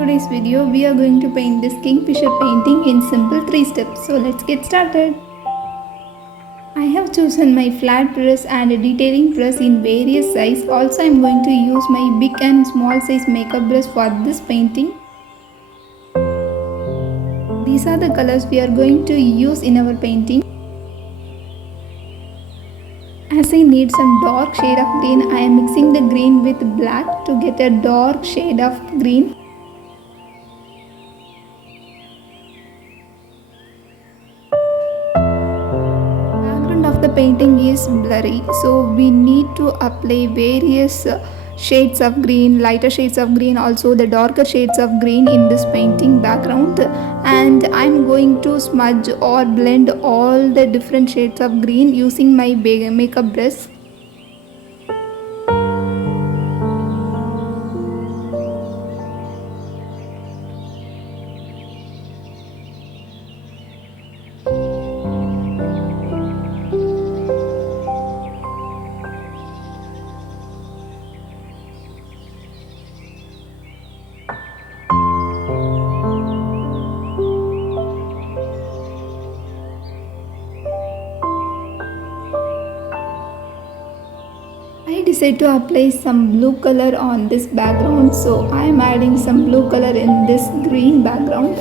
today's video we are going to paint this Kingfisher painting in simple 3 steps. So let's get started. I have chosen my flat brush and a detailing brush in various size. Also I am going to use my big and small size makeup brush for this painting. These are the colors we are going to use in our painting. As I need some dark shade of green, I am mixing the green with black to get a dark shade of green. Background of the painting is blurry, so we need to apply various shades of green, lighter shades of green, also the darker shades of green in this painting background. And I'm going to smudge or blend all the different shades of green using my makeup brush. I decided to apply some blue color on this background, so I am adding some blue color in this green background.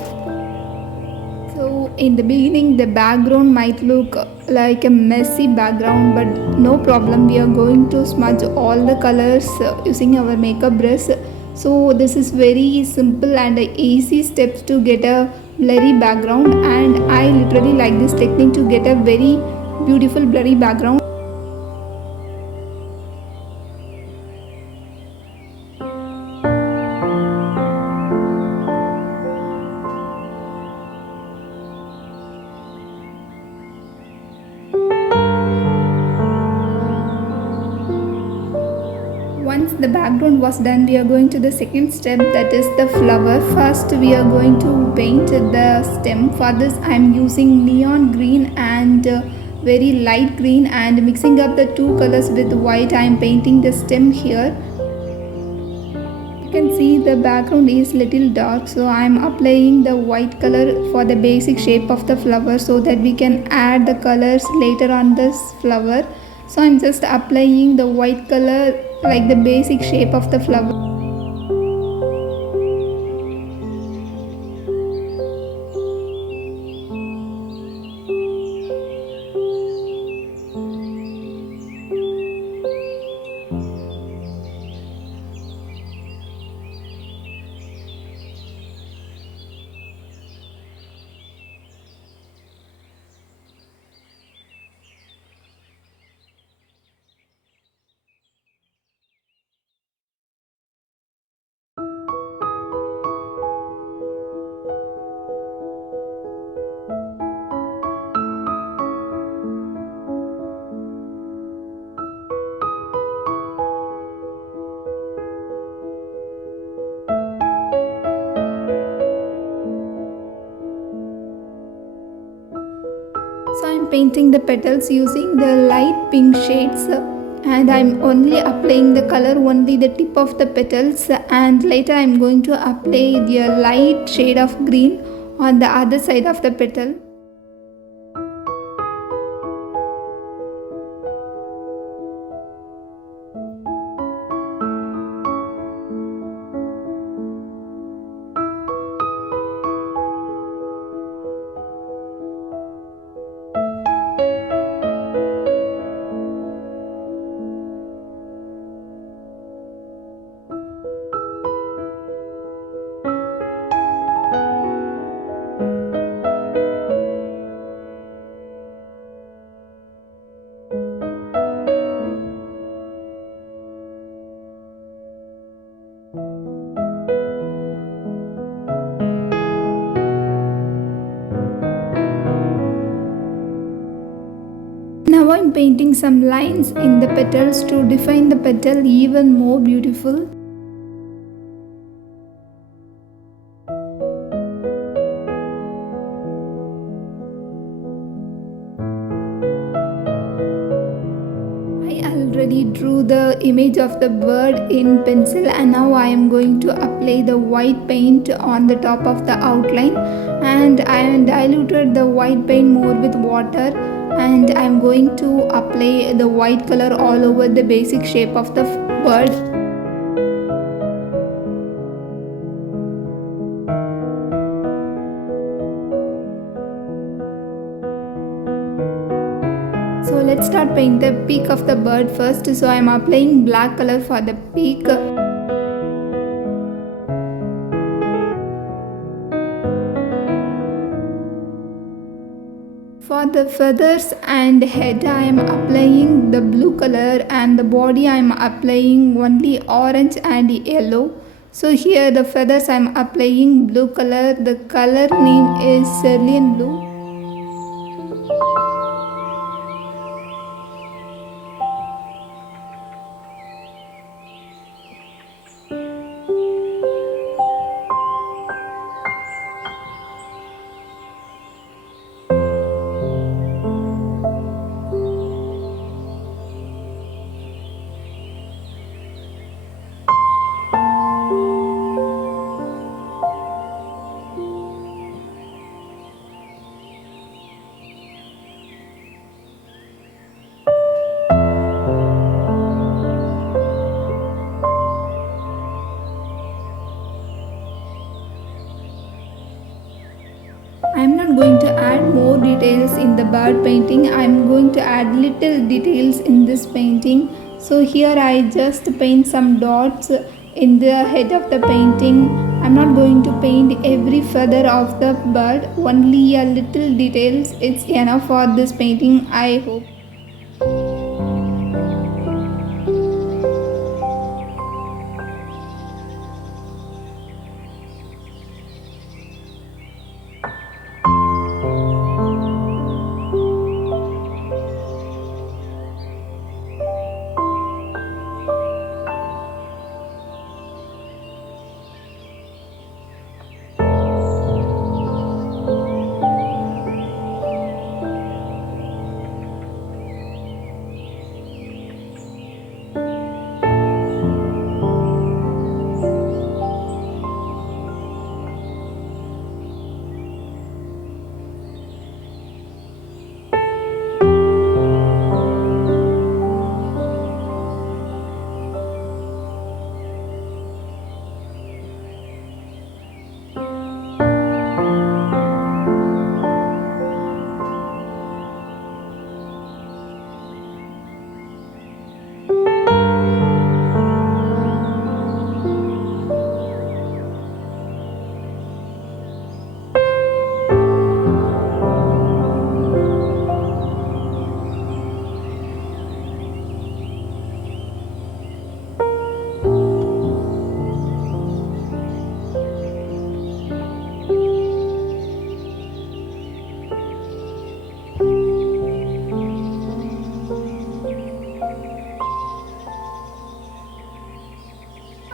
So in the beginning the background might look like a messy background, but no problem, we are going to smudge all the colors using our makeup brush. So this is very simple and easy steps to get a blurry background, and I literally like this technique to get a very beautiful blurry background. Once the background was done, we are going to the second step, that is the flower. First we are going to paint the stem. For this I am using neon green and very light green, and mixing up the two colors with white. I am painting the stem here. You can see the background is little dark, so I am applying the white color for the basic shape of the flower so that we can add the colors later on this flower. So I am just applying the white color like the basic shape of the flower. So I am painting the petals using the light pink shades, and I am only applying the color only the tip of the petals, and later I am going to apply the light shade of green on the other side of the petal. Now I am painting some lines in the petals to define the petal even more beautiful. I already drew the image of the bird in pencil, and now I am going to apply the white paint on the top of the outline, and I am diluted the white paint more with water, and I am going to apply the white color all over the basic shape of the bird. So let's start paint the peak of the bird first. So I am applying black color for the peak. For the feathers and head I am applying the blue color, and the body I am applying only orange and yellow. So here the feathers I am applying blue color. The color name is cerulean blue. I am not going to add more details in the bird painting. I am going to add little details in this painting. So here I just paint some dots in the head of the painting. I am not going to paint every feather of the bird, only a little details. It's enough for this painting, I hope.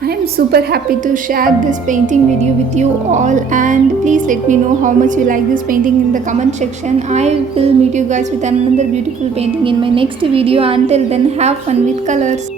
I am super happy to share this painting video with you all, and please let me know how much you like this painting in the comment section. I will meet you guys with another beautiful painting in my next video. Until then, have fun with colors.